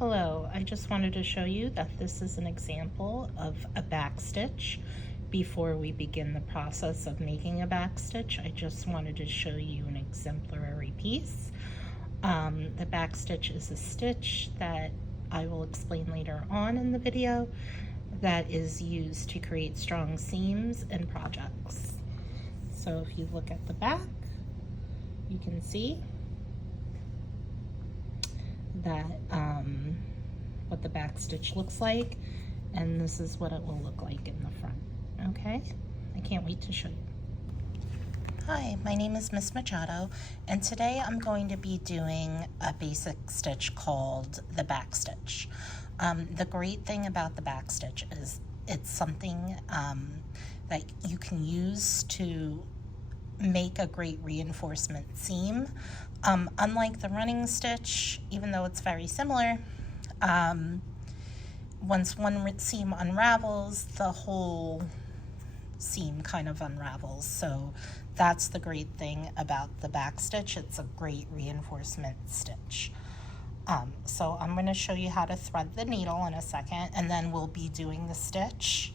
Hello, I just wanted to show you that this is an example of a backstitch. Before we begin the process of making a backstitch, I just wanted to show you an exemplary piece. The backstitch is a stitch that I will explain later on in the video that is used to create strong seams in projects. So if you look at the back, you can see that what the back stitch looks like, and this is what it will look like in the front. Okay, I can't wait to show you. Hi, my name is Miss Machado, and today I'm going to be doing a basic stitch called the back stitch. The great thing about the back stitch is it's something that you can use to make a great reinforcement seam. Unlike the running stitch, even though it's very similar, once one seam unravels, the whole seam kind of unravels. So that's the great thing about the back stitch. It's a great reinforcement stitch. So I'm going to show you how to thread the needle in a second, and then we'll be doing the stitch.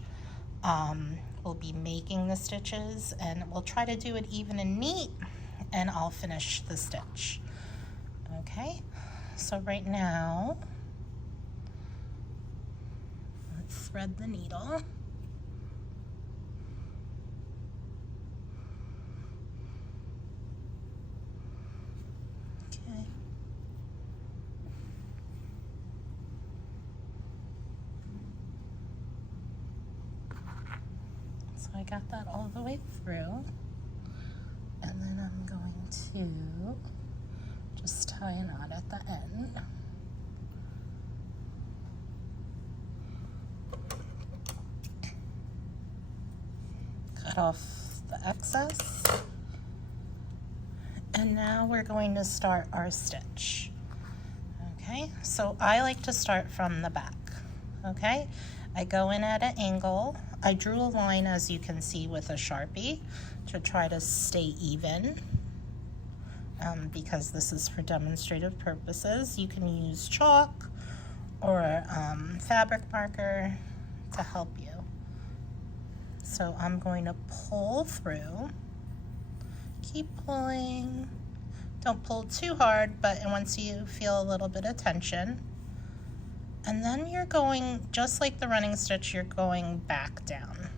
We'll be making the stitches, and we'll try to do it even and neat, and I'll finish the stitch. Okay, so right now, let's thread the needle. Okay. So I got that all the way through. And then I'm going to just tie a knot at the end. Cut off the excess. And now we're going to start our stitch. Okay, so I like to start from the back. Okay, I go in at an angle. I drew a line, as you can see, with a Sharpie to try to stay even, because this is for demonstrative purposes. You can use chalk or fabric marker to help you. So I'm going to pull through. Keep pulling. Don't pull too hard, but once you feel a little bit of tension, and then you're going, just like the running stitch, you're going back down.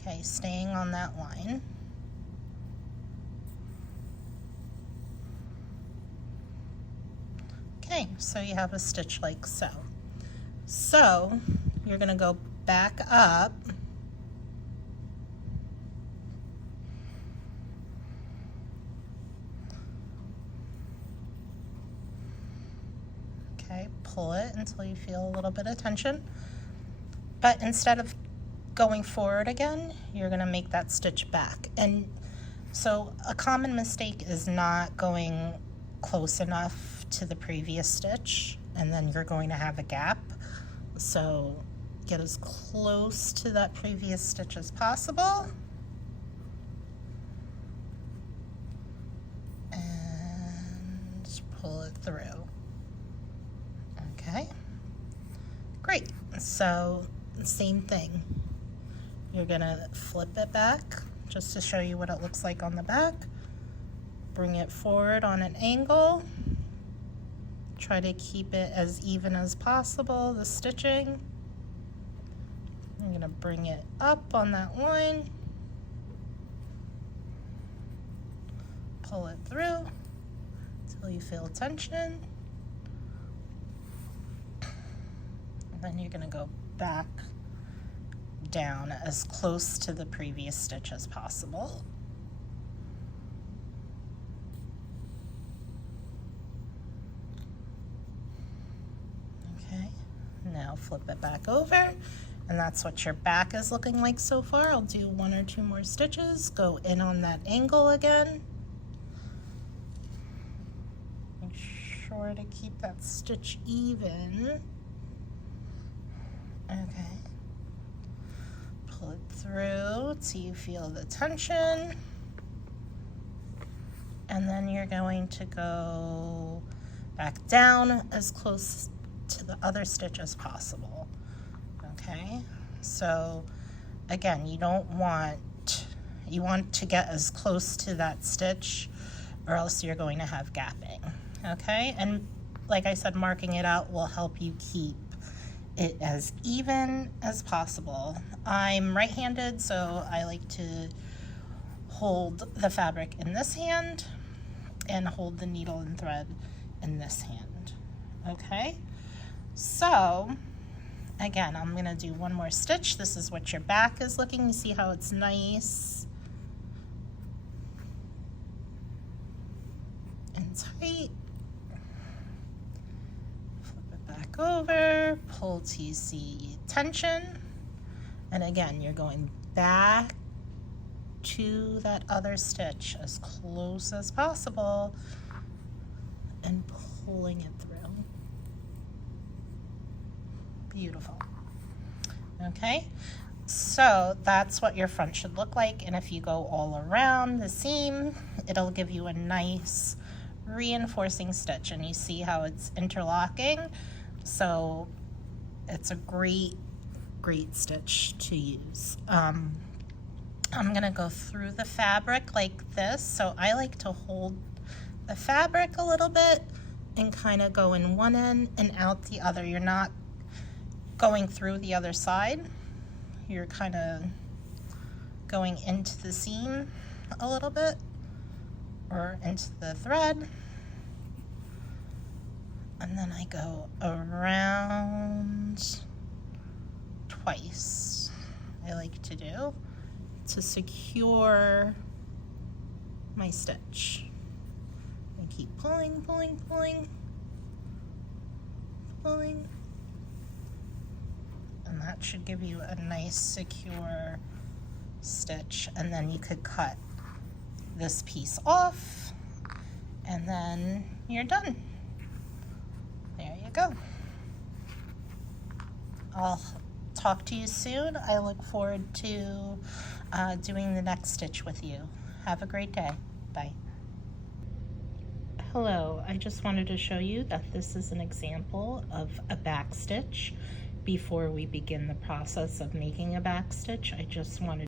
Okay, staying on that line. Okay, so you have a stitch like so. So you're gonna go back up. Okay, pull it until you feel a little bit of tension. But instead of going forward again, you're gonna make that stitch back. And so a common mistake is not going close enough to the previous stitch, and then you're going to have a gap. So get as close to that previous stitch as possible. And pull it through. Okay, great. So same thing. You're gonna flip it back just to show you what it looks like on the back. Bring it forward on an angle. Try to keep it as even as possible, the stitching. I'm gonna bring it up on that line. Pull it through until you feel tension. And then you're gonna go back down as close to the previous stitch as possible. Okay, now flip it back over, and that's what your back is looking like so far. I'll do one or two more stitches, go in on that angle again. Make sure to keep that stitch even. Okay. Pull it through till you feel the tension. And then you're going to go back down as close to the other stitch as possible. Okay, so again, you want to get as close to that stitch, or else you're going to have gapping. Okay, and like I said, marking it out will help you keep it as even as possible. I'm right-handed, so I like to hold the fabric in this hand and hold the needle and thread in this hand. Okay, so again, I'm gonna do one more stitch. This is what your back is looking. You see how it's nice and tight. Flip it back over, pull till you see tension. And again, you're going back to that other stitch as close as possible and pulling it through. Beautiful. Okay, so that's what your front should look like, and if you go all around the seam, it'll give you a nice reinforcing stitch, and you see how it's interlocking, so it's a great stitch to use. I'm gonna go through the fabric like this, so I like to hold the fabric a little bit and kind of go in one end and out the other. You're not going through the other side, you're kind of going into the seam a little bit, or into the thread, and then I go around twice. I like to do to secure my stitch. I keep pulling, pulling, pulling, pulling, and that should give you a nice secure stitch. And then you could cut this piece off, and then you're done. There you go. I'll talk to you soon. I look forward to doing the next stitch with you. Have a great day. Bye. Hello, I just wanted to show you that this is an example of a back stitch. Before we begin the process of making a back stitch, I just wanted